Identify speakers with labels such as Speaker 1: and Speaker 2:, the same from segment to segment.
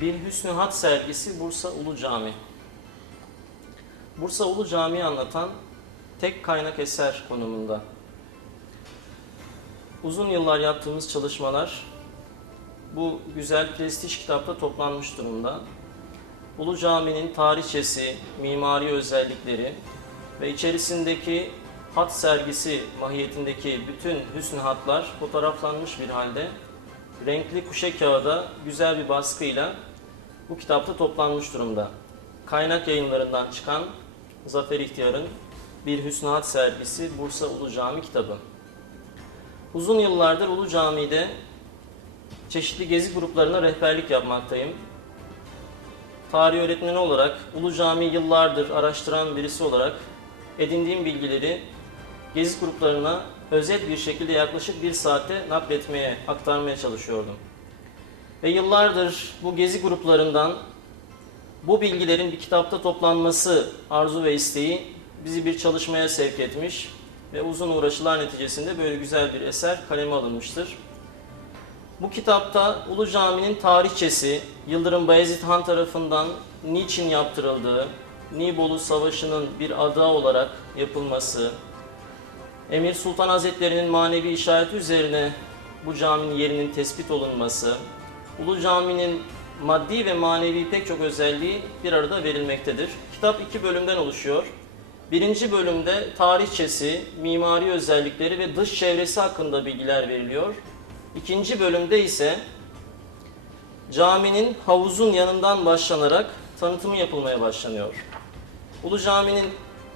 Speaker 1: bir Hüsnü Hat sergisi Bursa Ulu Cami. Bursa Ulu Cami'yi anlatan tek kaynak eser konumunda. Uzun yıllar yaptığımız çalışmalar bu güzel prestij kitapta toplanmış durumda. Ulu Cami'nin tarihçesi, mimari özellikleri ve içerisindeki hat sergisi mahiyetindeki bütün hüsnü hatlar fotoğraflanmış bir halde renkli kuşe kağıda güzel bir baskıyla bu kitapta toplanmış durumda. Kaynak yayınlarından çıkan Zafer İhtiyar'ın Bir Hüsnü Hat sergisi Bursa Ulu Cami kitabı. Uzun yıllardır Ulu Cami'de çeşitli gezi gruplarına rehberlik yapmaktayım. Tarih öğretmeni olarak Ulu Cami yıllardır araştıran birisi olarak edindiğim bilgileri gezi gruplarına özet bir şekilde yaklaşık bir saate nakletmeye, aktarmaya çalışıyordum. Ve yıllardır bu gezi gruplarından bu bilgilerin bir kitapta toplanması arzu ve isteği bizi bir çalışmaya sevk etmiş ve uzun uğraşılar neticesinde böyle güzel bir eser kaleme alınmıştır. Bu kitapta Ulu Cami'nin tarihçesi, Yıldırım Bayezid Han tarafından niçin yaptırıldığı, Nibolu Savaşı'nın bir ada olarak yapılması, Emir Sultan Hazretleri'nin manevi işareti üzerine bu caminin yerinin tespit olunması, Ulu Cami'nin maddi ve manevi pek çok özelliği bir arada verilmektedir. Kitap iki bölümden oluşuyor. Birinci bölümde tarihçesi, mimari özellikleri ve dış çevresi hakkında bilgiler veriliyor. İkinci bölümde ise caminin havuzun yanından başlanarak tanıtımı yapılmaya başlanıyor. Ulu Cami'nin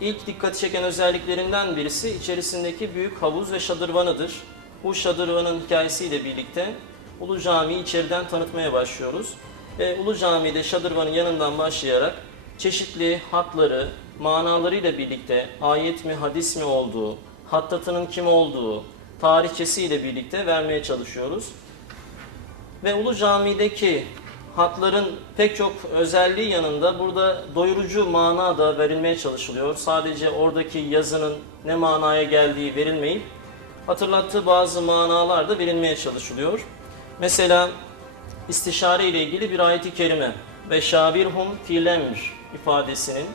Speaker 1: ilk dikkat çeken özelliklerinden birisi içerisindeki büyük havuz ve şadırvanıdır. Bu şadırvanın hikayesiyle birlikte Ulu Cami'yi içeriden tanıtmaya başlıyoruz. Ve Ulu Cami'de şadırvanın yanından başlayarak çeşitli hatları, manalarıyla birlikte ayet mi, hadis mi olduğu, hattatının kim olduğu, tarihçesiyle birlikte vermeye çalışıyoruz. Ve Ulu Cami'deki hatların pek çok özelliği yanında burada doyurucu mana da verilmeye çalışılıyor. Sadece oradaki yazının ne manaya geldiği verilmeyip hatırlattığı bazı manalar da verilmeye çalışılıyor. Mesela istişare ile ilgili bir ayeti kerime ve şabirhum fil ifadesinin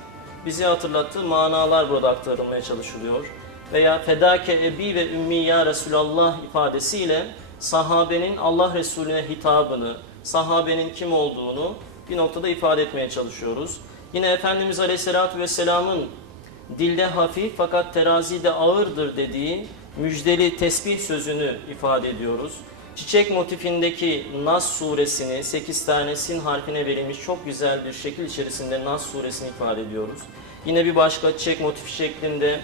Speaker 1: bizi hatırlattığı manalar burada aktarılmaya çalışılıyor. Veya fedake ebi ve ümmi ya Resulallah ifadesiyle sahabenin Allah Resulüne hitabını, sahabenin kim olduğunu bir noktada ifade etmeye çalışıyoruz. Yine Efendimiz Aleyhisselatü Vesselam'ın dilde hafif fakat terazide ağırdır dediği müjdeli tesbih sözünü ifade ediyoruz. Çiçek motifindeki Nas suresini 8 tane sin harfine verilmiş çok güzel bir şekil içerisinde Nas suresini ifade ediyoruz. Yine bir başka çiçek motifi şeklinde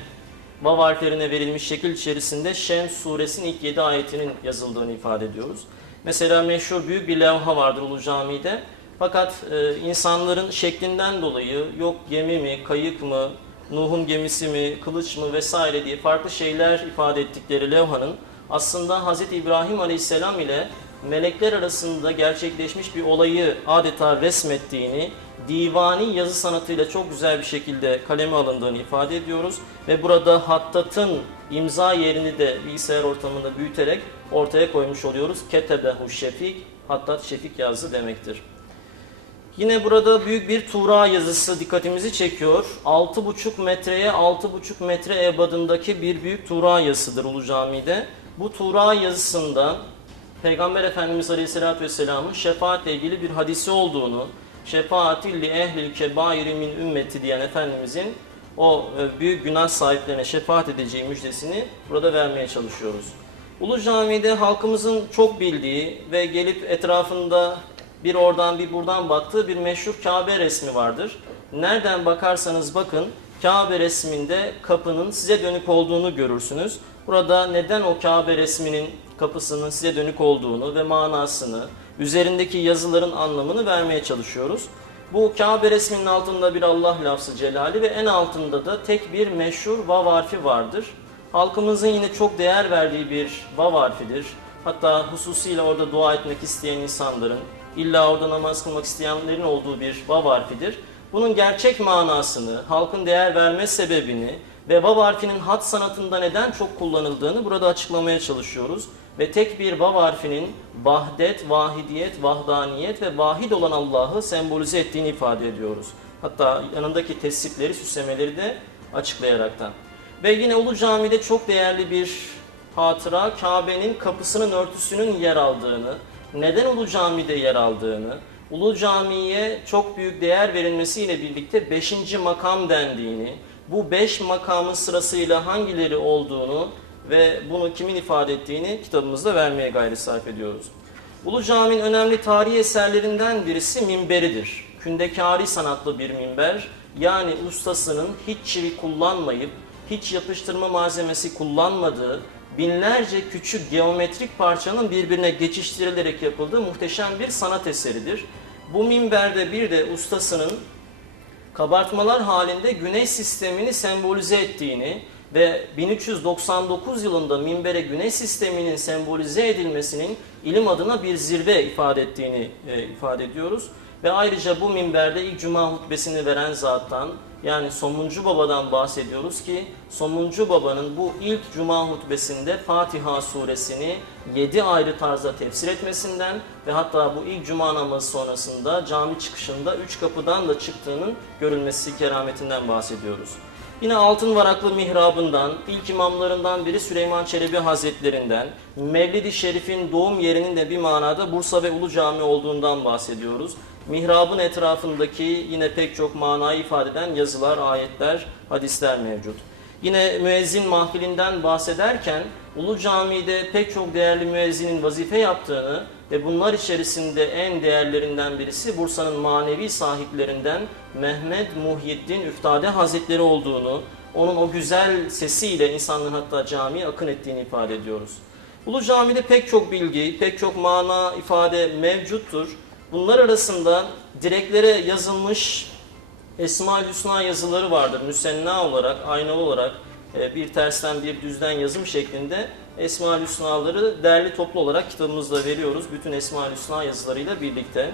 Speaker 1: Vav harflerine verilmiş şekil içerisinde Şems suresinin ilk 7 ayetinin yazıldığını ifade ediyoruz. Mesela meşhur büyük bir levha vardır Ulu Cami'de. Fakat e, insanların şeklinden dolayı yok gemi mi, kayık mı, Nuh'un gemisi mi, kılıç mı vesaire diye farklı şeyler ifade ettikleri levhanın aslında Hz. İbrahim Aleyhisselam ile melekler arasında gerçekleşmiş bir olayı adeta resmettiğini, divani yazı sanatıyla çok güzel bir şekilde kaleme alındığını ifade ediyoruz. Ve burada Hattat'ın imza yerini de bilgisayar ortamında büyüterek ortaya koymuş oluyoruz. Ketebehu şefik, Hattat şefik yazdı demektir. Yine burada büyük bir Tuğra yazısı dikkatimizi çekiyor. 6,5 metreye 6,5 metre ebadındaki bir büyük Tuğra yazısıdır Ulu Cami'de. Bu Tuğra yazısında Peygamber Efendimiz Aleyhisselatü Vesselam'ın şefaatle ilgili bir hadisi olduğunu, şefaatilli ehlil kebairi min ümmeti diyen Efendimizin o e, büyük günah sahiplerine şefaat edeceği müjdesini burada vermeye çalışıyoruz. Ulu Cami'de halkımızın çok bildiği ve gelip etrafında bir oradan bir buradan baktığı bir meşhur Kabe resmi vardır. Nereden bakarsanız bakın Kabe resminde kapının size dönük olduğunu görürsünüz. Burada neden o Kabe resminin kapısının size dönük olduğunu ve manasını, üzerindeki yazıların anlamını vermeye çalışıyoruz. Bu Kabe resminin altında bir Allah lafzı celali ve en altında da tek bir meşhur vav harfi vardır. Halkımızın yine çok değer verdiği bir vav harfidir. Hatta hususiyle orada dua etmek isteyen insanların, illa orada namaz kılmak isteyenlerin olduğu bir vav harfidir. Bunun gerçek manasını, halkın değer verme sebebini ve vav harfinin hat sanatında neden çok kullanıldığını burada açıklamaya çalışıyoruz. ve tek bir vav harfinin vahdet, vahidiyet, vahdaniyet ve vahid olan Allah'ı sembolize ettiğini ifade ediyoruz. Hatta yanındaki tesipleri, süslemeleri de açıklayaraktan. Ve yine Ulu Cami'de çok değerli bir hatıra Kabe'nin kapısının örtüsünün yer aldığını, neden Ulu Cami'de yer aldığını, Ulu Cami'ye çok büyük değer verilmesiyle birlikte 5. makam dendiğini, bu 5 makamın sırasıyla hangileri olduğunu ve bunu kimin ifade ettiğini kitabımızda vermeye gayret sarf ediyoruz. Ulu Cami'nin önemli tarihi eserlerinden birisi minberidir. Kündekari sanatlı bir minber, yani ustasının hiç çivi kullanmayıp, hiç yapıştırma malzemesi kullanmadığı, binlerce küçük geometrik parçanın birbirine geçiştirilerek yapıldığı muhteşem bir sanat eseridir. Bu minberde bir de ustasının kabartmalar halinde güneş sistemini sembolize ettiğini ve 1399 yılında minbere güneş sisteminin sembolize edilmesinin ilim adına bir zirve ifade ettiğini e, ifade ediyoruz. Ve ayrıca bu minberde ilk cuma hutbesini veren zattan yani Somuncu Baba'dan bahsediyoruz ki Somuncu Baba'nın bu ilk cuma hutbesinde Fatiha suresini 7 ayrı tarzda tefsir etmesinden ve hatta bu ilk cuma namazı sonrasında cami çıkışında 3 kapıdan da çıktığının görülmesi kerametinden bahsediyoruz. Yine altın varaklı mihrabından, ilk imamlarından biri Süleyman Çelebi Hazretlerinden, Mevlid-i Şerif'in doğum yerinin de bir manada Bursa ve Ulu Cami olduğundan bahsediyoruz. Mihrabın etrafındaki yine pek çok manayı ifade eden yazılar, ayetler, hadisler mevcut. Yine müezzin mahfilinden bahsederken Ulu Cami'de pek çok değerli müezzinin vazife yaptığını ve bunlar içerisinde en değerlerinden birisi Bursa'nın manevi sahiplerinden Mehmet Muhyiddin Üftade Hazretleri olduğunu, onun o güzel sesiyle insanların hatta camiye akın ettiğini ifade ediyoruz. Ulu Cami'de pek çok bilgi, pek çok mana ifade mevcuttur. Bunlar arasında direklere yazılmış Esma-ül Hüsna yazıları vardır. Müsenna olarak, aynalı olarak bir tersten bir düzden yazım şeklinde Esma-ül Hüsna'ları derli toplu olarak kitabımızda veriyoruz. Bütün Esma-ül Hüsna yazılarıyla birlikte.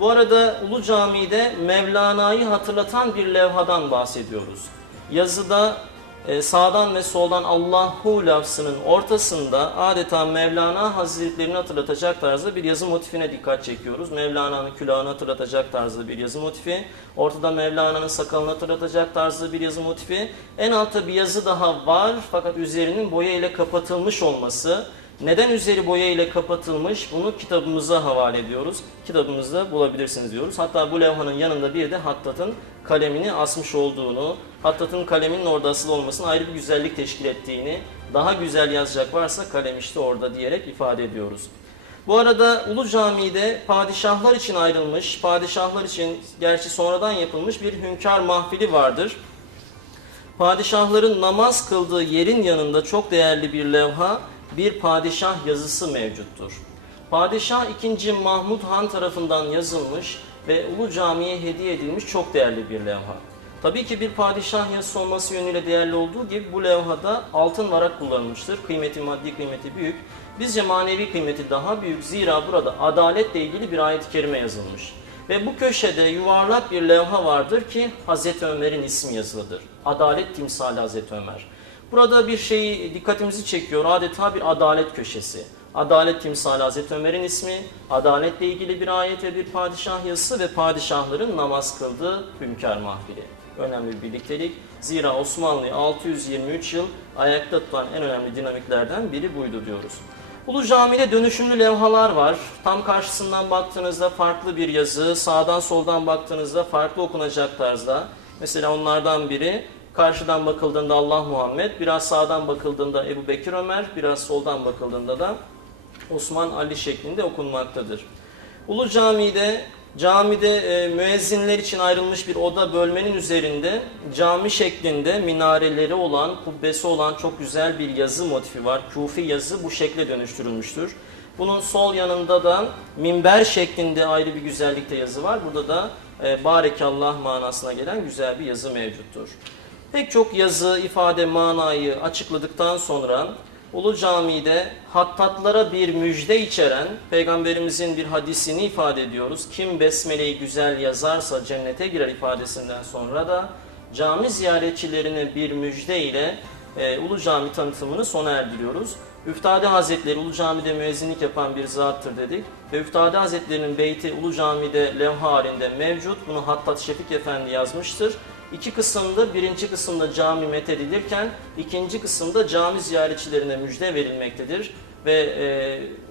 Speaker 1: Bu arada Ulu Cami'de Mevlana'yı hatırlatan bir levhadan bahsediyoruz. Yazıda e, sağdan ve soldan Allahu lafzının ortasında adeta Mevlana Hazretlerini hatırlatacak tarzda bir yazı motifine dikkat çekiyoruz. Mevlana'nın külahını hatırlatacak tarzda bir yazı motifi. Ortada Mevlana'nın sakalını hatırlatacak tarzda bir yazı motifi. En altta bir yazı daha var fakat üzerinin boya ile kapatılmış olması. Neden üzeri boya ile kapatılmış? Bunu kitabımıza havale ediyoruz. Kitabımızda bulabilirsiniz diyoruz. Hatta bu levhanın yanında bir de Hattat'ın kalemini asmış olduğunu, Hattat'ın kaleminin orada asılı olmasının ayrı bir güzellik teşkil ettiğini, daha güzel yazacak varsa kalem işte orada diyerek ifade ediyoruz. Bu arada Ulu Cami'de padişahlar için ayrılmış, padişahlar için gerçi sonradan yapılmış bir hünkâr mahfili vardır. Padişahların namaz kıldığı yerin yanında çok değerli bir levha, bir padişah yazısı mevcuttur. Padişah 2. Mahmud Han tarafından yazılmış ve Ulu Cami'ye hediye edilmiş çok değerli bir levha. Tabii ki bir padişah yazısı olması yönüyle değerli olduğu gibi bu levhada altın varak kullanılmıştır. Kıymeti, maddi kıymeti büyük. Bizce manevi kıymeti daha büyük. Zira burada adaletle ilgili bir ayet-i kerime yazılmış. Ve bu köşede yuvarlak bir levha vardır ki Hazreti Ömer'in ismi yazılıdır. Adalet timsali Hazreti Ömer. Burada bir şeyi dikkatimizi çekiyor. Adeta bir adalet köşesi. Adalet timsali Hazreti Ömer'in ismi, adaletle ilgili bir ayet ve bir padişah yazısı ve padişahların namaz kıldığı hünkâr mahfili. Önemli bir birliktelik. Zira Osmanlı'yı 623 yıl ayakta tutan en önemli dinamiklerden biri buydu diyoruz. Ulu Cami'de dönüşümlü levhalar var. Tam karşısından baktığınızda farklı bir yazı, sağdan soldan baktığınızda farklı okunacak tarzda. Mesela onlardan biri karşıdan bakıldığında Allah Muhammed, biraz sağdan bakıldığında Ebu Bekir Ömer, biraz soldan bakıldığında da Osman Ali şeklinde okunmaktadır. Ulu Cami'de camide e, müezzinler için ayrılmış bir oda bölmenin üzerinde cami şeklinde minareleri olan, kubbesi olan çok güzel bir yazı motifi var. Kufi yazı bu şekle dönüştürülmüştür. Bunun sol yanında da minber şeklinde ayrı bir güzellikte yazı var. Burada da e, Barekallah manasına gelen güzel bir yazı mevcuttur. Pek çok yazı, ifade, manayı açıkladıktan sonra Ulu Cami'de hattatlara bir müjde içeren Peygamberimizin bir hadisini ifade ediyoruz. Kim besmeleyi güzel yazarsa cennete girer ifadesinden sonra da cami ziyaretçilerine bir müjde ile e, Ulu Cami tanıtımını sona erdiriyoruz. Üftade Hazretleri Ulu Cami'de müezzinlik yapan bir zattır dedik. Ve Üftade Hazretleri'nin beyti Ulu Cami'de levha halinde mevcut. Bunu Hattat Şefik Efendi yazmıştır. İki kısımda, birinci kısımda cami methedilirken, ikinci kısımda cami ziyaretçilerine müjde verilmektedir. Ve e,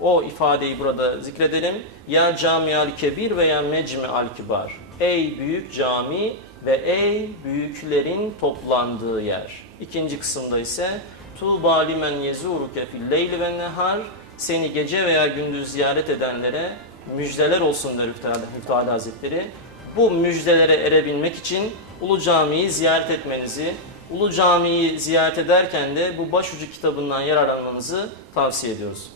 Speaker 1: o ifadeyi burada zikredelim. Ya cami al kebir veya mecmi al kibar. Ey büyük cami ve ey büyüklerin toplandığı yer. İkinci kısımda ise Tuğba limen yezuruke fil leyli ve nehar seni gece veya gündüz ziyaret edenlere müjdeler olsun der Üftade Hazretleri. Bu müjdelere erebilmek için Ulu Cami'yi ziyaret etmenizi, Ulu Cami'yi ziyaret ederken de bu başucu kitabından yararlanmanızı tavsiye ediyoruz.